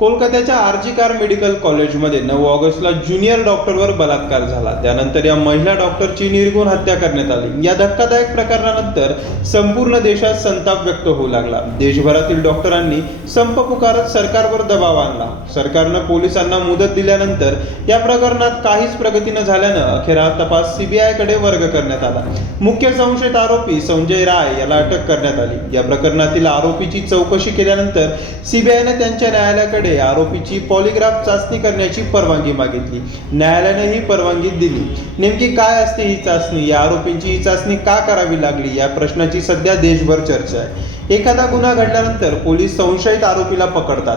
कोलकात्याच्या RG car medical कॉलेजमध्ये नऊ ऑगस्टला ज्युनियर डॉक्टरवर बलात्कार झाला. त्यानंतर या महिला डॉक्टरची निर्गुण हत्या करण्यात आली. या धक्कादायक प्रकरणानंतर संपूर्ण देशात संताप व्यक्त होऊ लागला. देशभरातील डॉक्टरांनी संप पुकारत सरकारवर दबाव आणला. सरकारनं पोलिसांना मुदत दिल्यानंतर या प्रकरणात काहीच प्रगती न झाल्यानं अखेर हा तपास सीबीआयकडे वर्ग करण्यात आला. मुख्य संशयित आरोपी संजय राय याला अटक करण्यात आली. या प्रकरणातील आरोपीची चौकशी केल्यानंतर सीबीआयने त्यांच्या न्यायालयाकडे आरोपीची पॉलिग्राफ चाचणी करण्याची परवानगी मागितली. न्यायालयाने ही परवानगी दिली. नेमकी काय असते ही चाचणी? या आरोपींची ही चाचणी का करावी लागली? या प्रश्नाची सध्या देशभर चर्चा आहे. एखादा गुन्हा घडल्यानंतर पोलीस संशयित आरोपीला पकडतात.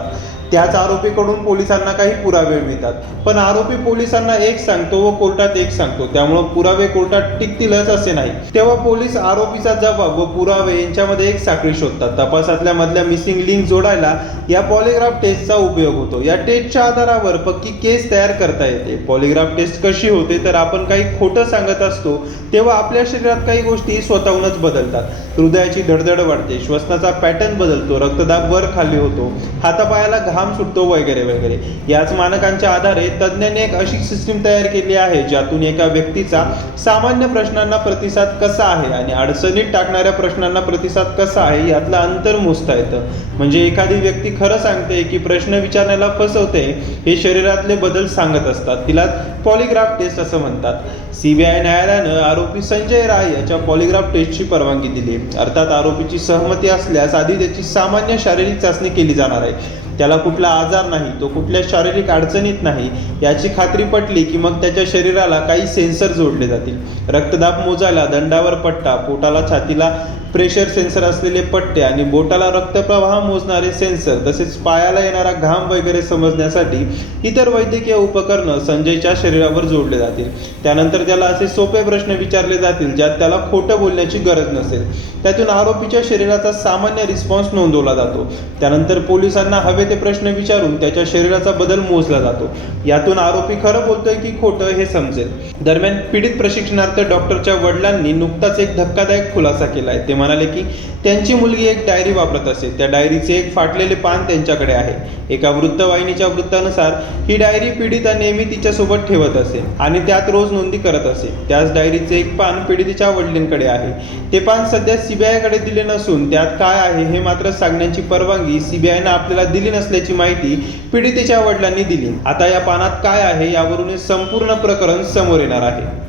त्याच आरोपीकडून पोलिसांना काही पुरावे मिळतात. पण आरोपी पोलिसांना एक सांगतो व कोर्टात एक सांगतो. त्यामुळे पुरावे कोर्टात टिकतीलच असे नाही. तेव्हा पोलीस आरोपीचा जबाब व पुरावे यांच्यामध्ये एक साखळी शोधतात. तपासातल्या मधल्या मिसिंग लिंक जोडायला या पॉलिग्राफ टेस्टचा उपयोग होतो. या टेस्टच्या आधारावर पक्की केस तयार करता येते. पॉलिग्राफ टेस्ट कशी होते तर आपण काही खोटं सांगत असतो तेव्हा आपल्या शरीरात काही गोष्टी स्वतःहूनच बदलतात. हृदयाची धडधड वाढते. श्वसनाचा पॅटर्न बदलतो रक्तदाब वर खाली होतो हातापायाला घाम सुटतो वगैरे वगैरे. याच मानकांच्या आधारे तज्ज्ञांनी एक अशी सिस्टीम तयार केली आहे ज्यातून एका व्यक्तीचा सामान्य प्रश्नांना प्रतिसाद कसा आहे आणि अडचणीत टाकणाऱ्या प्रश्नांना प्रतिसाद कसा आहे यातलं अंतर मोजता येतं. म्हणजे एखादी व्यक्ती खरं सांगते की प्रश्न विचारण्याला फसवते हे शरीरातले बदल सांगत असतात. तिला पॉलिग्राफ टेस्ट असं म्हणतात. सीबीआय न्यायालयानं आरोपी संजय राय याच्या पॉलिग्राफ टेस्टची परवानगी दिली. अर्थात आरोपीची सहमती असल्यास आधी त्याची सामान्य शारीरिक चाचणी केली जाणार आहे. त्याला कुठला आजार नाही तो कुठल्या शारीरिक अडचणीत नाही याची खात्री पटली की मग त्याच्या शरीराला काही सेन्सर जोडले जातील. रक्तदाब मोजायला दंडावर पट्टा पोटाला छातीला प्रेशर सेन्सर असलेले पट्टे आणि बोटाला रक्तप्रवाह मोजणारे सेन्सर तसेच पायाला येणारा घाम वगैरे समजण्यासाठी इतर वैद्यकीय उपकरणं संजयच्या शरीरावर जोडले जातील. त्यानंतर त्याला असे सोपे प्रश्न विचारले जातील ज्यात त्याला खोटं बोलण्याची गरज नसेल. त्यातून आरोपीच्या शरीराचा सामान्य रिस्पॉन्स नोंदवला जातो. त्यानंतर पोलिसांना हवे ते प्रश्न विचारून त्याच्या शरीराचा बदल मोजला जातो. यातून आरोपी खरं बोलतोय की खोटं हे समजेल. दरम्यान पीडित प्रशिक्षणार्थ डॉक्टरच्या वडिलांनी नुकताच एक धक्कादायक खुलासा केलाय. ते म्हणाले की त्यांची मुलगी एक डायरी वापरत असे. त्या डायरीचे एक फाटलेले पान त्यांच्याकडे आहे. एका वृत्तवाहिनीच्या वृत्तानुसार ही डायरी पीडिता नेहमी तिच्यासोबत ठेवत असे आणि त्यात रोज नोंदी करत असे. त्याच डायरीचे एक पान पीडितेच्या वडिलांकडे आहे. ते पान सध्या सीबीआयकडे दिले नसून त्यात काय आहे हे मात्र सांगण्याची परवानगी सीबीआयनं आपल्याला दिली नसल्याची माहिती पीडितेच्या वडिलांनी दिली. आता या पानात काय आहे यावरून हे संपूर्ण प्रकरण समोर येणार आहे.